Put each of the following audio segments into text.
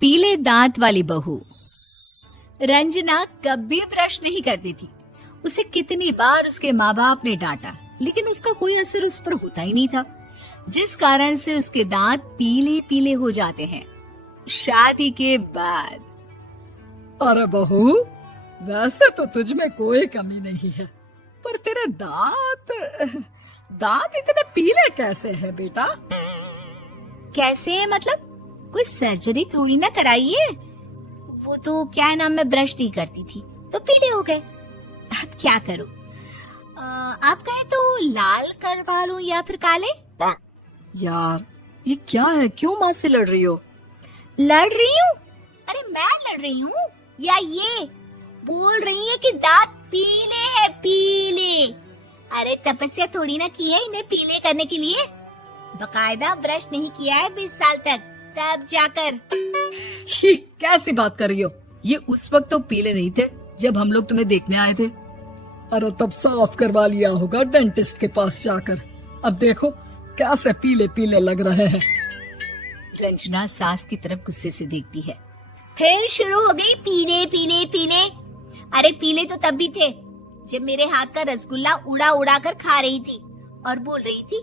पीले दांत वाली बहू। रंजना कभी ब्रश नहीं करती थी। उसे कितनी बार उसके माँ बाप ने डांटा, लेकिन उसका कोई असर उस पर होता ही नहीं था, जिस कारण से उसके दांत पीले पीले हो जाते हैं। शादी के बाद अरे बहू, वैसे तो तुझ में कोई कमी नहीं है, पर तेरे दांत इतने पीले कैसे हैं बेटा? कैसे मतलब? कोई सर्जरी थोड़ी ना कराई है। वो तो क्या है ना, मैं ब्रश नहीं करती थी तो पीले हो गए। अब क्या करूं? आप कहें तो लाल करवा लूं या फिर काले? यार ये क्या है, क्यों माँ से लड़ रही हो? लड़ रही हूँ? अरे मैं लड़ रही हूँ या ये बोल रही है कि दांत पीले हैं, पीले। अरे तपस्या थोड़ी ना की है इन्हें पीले करने के लिए। बकायदा ब्रश नहीं किया है 20 साल तक, तब जाकर। छी, कैसी बात कर रही हो? ये उस वक्त तो पीले नहीं थे जब हम लोग तुम्हें देखने आए थे। अरे तब साफ करवा लिया होगा डेंटिस्ट के पास जाकर। अब देखो कैसे पीले पीले लग रहे हैं। रंजना सास की तरफ गुस्से से देखती है। फिर शुरू हो गई पीले पीले पीले। अरे पीले तो तब भी थे जब मेरे हाथ का रसगुल्ला उड़ा उड़ा कर खा रही थी और बोल रही थी,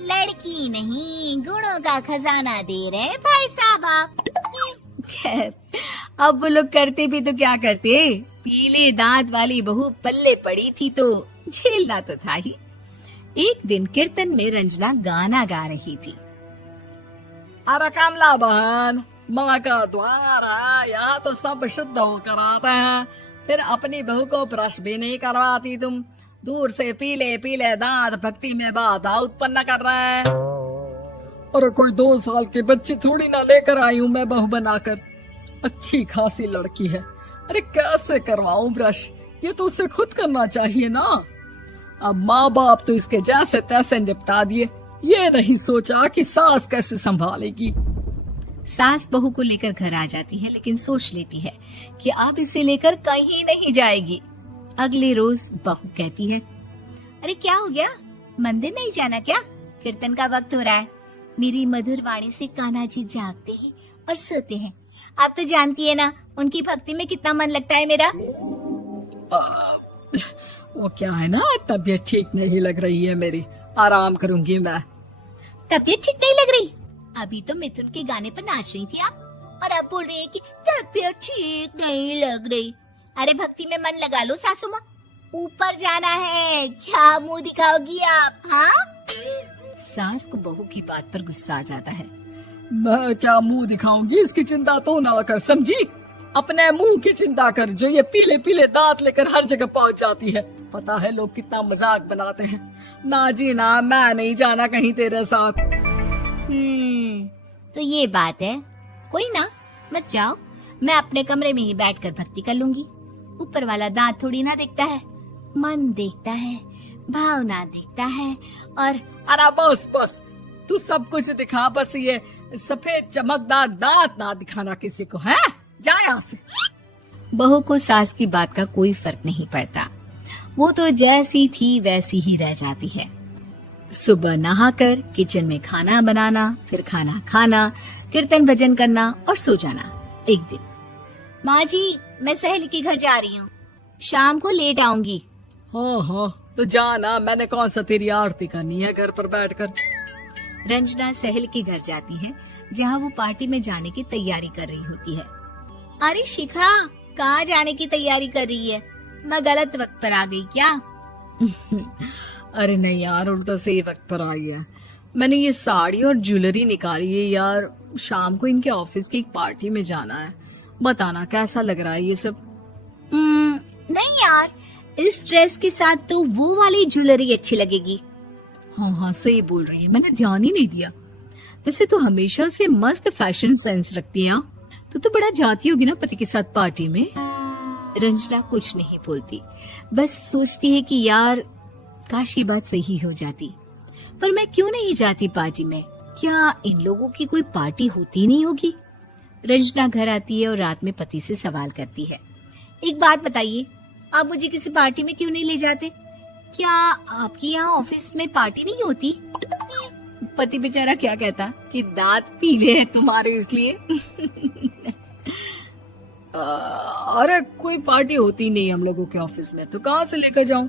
लड़की नहीं गुणों का खजाना दे रहे भाई साहब आप। खैर, अब वो लोग करते भी तो क्या करते, पीले दांत वाली बहू पल्ले पड़ी थी तो झेलना तो था ही। एक दिन कीर्तन में रंजना गाना गा रही थी। अरे कमला बहन, माँ का द्वार है, यहाँ तो सब शुद्ध होकर आते हैं, फिर अपनी बहू को ब्रश भी नहीं करवाती तुम। दूर से पीले पीले दांत भक्ति में बाधा उत्पन्न कर रहे हैं। अरे कोई 2 साल के बच्ची थोड़ी ना लेकर आई हूँ मैं बहू बनाकर। अच्छी खासी लड़की है, अरे कैसे करवाऊं ब्रश? ये तो उसे खुद करना चाहिए ना। अब माँ बाप तो इसके जैसे तैसे निपटा दिए, ये नहीं सोचा कि सास कैसे संभालेगी। सास बहू को लेकर घर आ जाती है, लेकिन सोच लेती है कि अब इसे लेकर कहीं नहीं जाएगी। अगले रोज बहू कहती है, अरे क्या हो गया, मंदिर नहीं जाना क्या? कीर्तन का वक्त हो रहा है। मेरी मधुर वाणी से कान्हा जी जागते हैं और सोते हैं। आप तो जानती है ना उनकी भक्ति में कितना मन लगता है मेरा। वो क्या है ना, तबीयत ठीक नहीं लग रही है मेरी, आराम करूंगी मैं। तबीयत ठीक नहीं लग रही? अभी तो मिथुन के गाने पर नाच रही थी आप, और अब बोल रही है कि तबीयत ठीक नहीं लग रही। अरे भक्ति में मन लगा लो सासू माँ, ऊपर जाना है, क्या मुंह दिखाओगी आप? हाँ? सास को बहू की बात पर गुस्सा आ जाता है। मैं क्या मुंह दिखाऊंगी, इसकी चिंता तो ना कर, समझी? अपने मुंह की चिंता कर, जो ये पीले पीले दांत लेकर हर जगह पहुंच जाती है। पता है लोग कितना मजाक बनाते हैं। ना जी ना, मैं नहीं जाना कहीं तेरे साथ। तो ये बात है, कोई ना, मत जाओ, मैं अपने कमरे में ही बैठकर भक्ति कर लूंगी। ऊपर वाला दांत थोड़ी ना देखता है, मन देखता है, भावना देखता है। और अरे बस बस, तू सब कुछ दिखा, बस ये सफेद चमकदार दांत ना दिखाना किसी को, है? जा यहाँ से। बहू को सास की बात का कोई फर्क नहीं पड़ता, वो तो जैसी थी वैसी ही रह जाती है। सुबह नहाकर किचन में खाना बनाना, फिर खाना खाना, कीर्तन भजन करना और सो जाना। एक दिन, माँ जी मैं सहेली के घर जा रही हूँ, शाम को लेट आऊंगी। हाँ हाँ तो जाना, मैंने कौन सा तेरी आरती करनी है घर पर बैठकर। रंजना सहेली के घर जाती है, जहाँ वो पार्टी में जाने की तैयारी कर रही होती है। अरे शिखा, कहाँ जाने की तैयारी कर रही है? मैं गलत वक्त पर आ गई क्या? अरे नहीं यार, उल्टा सही वक्त पर आई है। मैंने ये साड़ी और ज्वेलरी निकाली है यार, शाम को इनके ऑफिस की एक पार्टी में जाना है। बताना कैसा लग रहा है ये सब? नहीं यार, इस ड्रेस के साथ तो वो वाली ज्वेलरी अच्छी लगेगी। हाँ हाँ सही बोल रही है, मैंने ध्यान ही नहीं दिया। वैसे तो हमेशा से मस्त फैशन सेंस रखती है। तो बड़ा जाती होगी ना पति के साथ पार्टी में। रंजना कुछ नहीं बोलती, बस सोचती है कि यार काश ये बात सही हो जाती, पर मैं क्यों नहीं जाती पार्टी में? क्या इन लोगों की कोई पार्टी होती नहीं होगी? रंजना घर आती है और रात में पति से सवाल करती है, एक बात बताइए, आप मुझे किसी पार्टी में क्यों नहीं ले जाते? क्या आपके यहाँ ऑफिस में पार्टी नहीं होती? पति बेचारा क्या कहता कि दांत पीले हैं तुम्हारे इसलिए। अरे कोई पार्टी होती नहीं हम लोगों के ऑफिस में, तो कहाँ से लेकर जाऊं?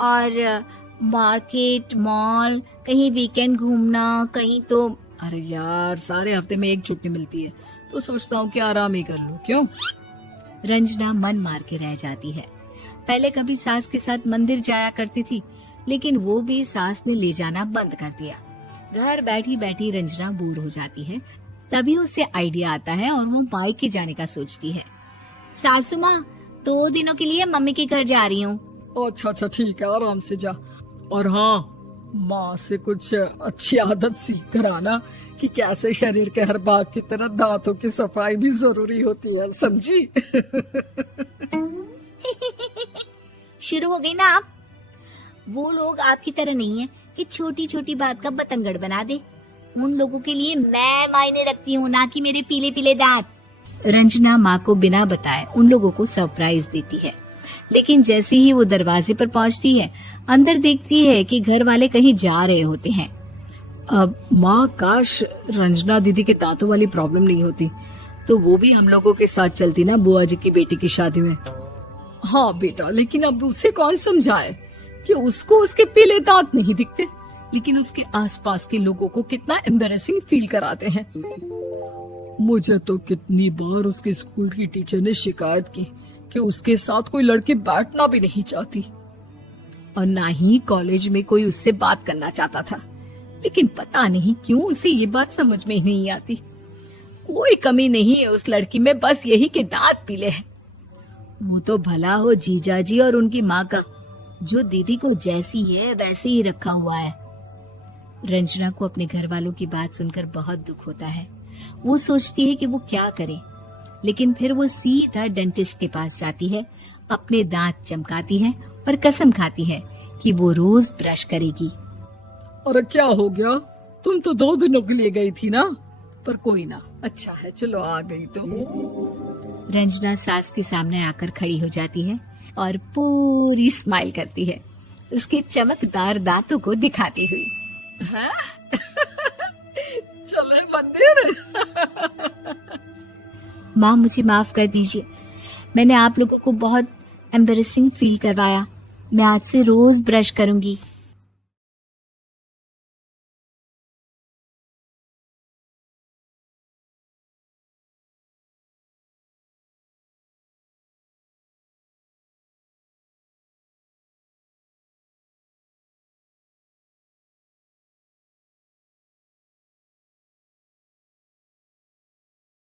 और मार्केट, मॉल, कहीं वीकेंड घूमना, कहीं तो। अरे यार, सारे हफ्ते में एक छुट्टी मिलती है, तो सोचता हूँ कि आराम ही कर लूं। क्यों? रंजना मन मार के रह जाती है। पहले कभी सास के साथ मंदिर जाया करती थी, लेकिन वो भी सास ने ले जाना बंद कर दिया। घर बैठी बैठी रंजना बोर हो जाती है। तभी उसे आइडिया आता है और वो मायके जाने का सोचती है। सासू माँ, 2 दिनों के लिए मम्मी के घर जा रही हूँ। अच्छा अच्छा ठीक है, आराम से जा। और हाँ, माँ से कुछ अच्छी आदत सीख कर आना कि कैसे शरीर के हर भाग की तरह दांतों की सफाई भी जरूरी होती है, समझी? शुरू हो गई ना आप। वो लोग आपकी तरह नहीं है कि छोटी छोटी बात का बतंगड़ बना दे। उन लोगों के लिए मैं मायने रखती हूँ, ना कि मेरे पीले पीले दांत। रंजना माँ को बिना बताए उन लोगों को सरप्राइज देती है, लेकिन जैसे ही वो दरवाजे पर पहुँचती है, अंदर देखती है कि घर वाले कहीं जा रहे होते हैं। अब माँ, काश रंजना दीदी के दांतों वाली प्रॉब्लम नहीं होती, तो वो भी हम लोगों के साथ चलती ना बुआ जी की बेटी की शादी में। हाँ बेटा, लेकिन अब उसे कौन समझाए कि उसको उसके पीले दांत नहीं दिखते, लेकिन उसके आसपास के लोगों को कितना एम्बैरेसिंग फील कराते हैं। मुझे तो कितनी बार उसके स्कूल की टीचर ने शिकायत की कि उसके साथ कोई लड़की बैठना भी नहीं चाहती, और ना ही कॉलेज में कोई उससे बात करना चाहता था। लेकिन पता नहीं क्यों उसे ये बात समझ में ही नहीं आती। कोई कमी नहीं है उस लड़की में, बस यही कि दांत पीले हैं। वो तो भला हो जीजा जी और उनकी माँ का, जो दीदी को जैसी है वैसे ही रखा हुआ है। रंजना को अपने घर वालों की बात सुनकर बहुत दुख होता है। वो सोचती है कि वो क्या करे, लेकिन फिर वो सीधा डेंटिस्ट के पास जाती है, अपने दांत चमकाती है और कसम खाती है कि वो रोज ब्रश करेगी। अरे क्या हो गया? तुम तो 2 दिनों के लिए गई थी ना, पर कोई ना, अच्छा है, चलो आ गई तो। रंजना सास के सामने आकर खड़ी हो जाती है और पूरी स्माइल करती है, उसके चमकदार दांतों को दिखाती हुई। हैं? चले मंदिर। माँ, मुझे माफ कर दीजिए, मैंने आप लोगों को बहुत एम्बैरेसिंग फील करवाया। मैं आज से रोज ब्रश करूंगी।